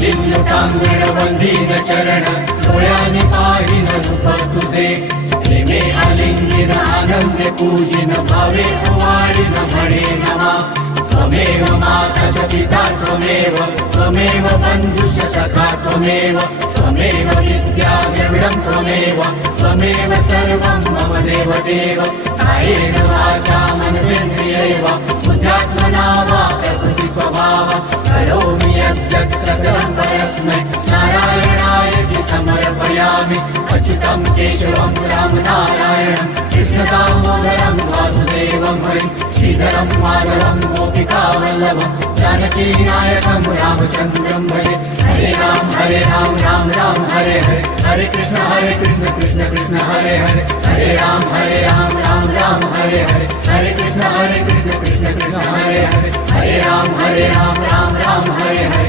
आलिंग टांगण वंदीन चरण डोळ्याने पाहिन रूप तुझे प्रेमे आलिंगिन आनंदे पूजिन भावे ओवाळीन म्हणे नमा त्वमेव माता च पिता त्वमेव बन्धुश्च सखा त्वमेव विद्या द्रविडं त्वमेव सर्वं मम देव कायेन वाचा मनसेन्द्रियैव बुद्ध्यात्मना वा प्रकृति स्वभाव करोमि यद्यत् सकलं परस्मै नारायणाय समर्पयामि अच्युतं केशवं रामनारायणं कृष्णदामोदरं वासुदेवं हरिं श्रीधरं माधवं गोपिकावल्लभं जानकीनायकं रामचन्द्रं भजे हरे राम राम राम हरे हरे हरे कृष्ण कृष्ण कृष्ण हरे हरे हरे राम राम राम हरे हरे हरे कृष्ण कृष्ण कृष्ण हरे हरे हरे राम राम राम हरे हरे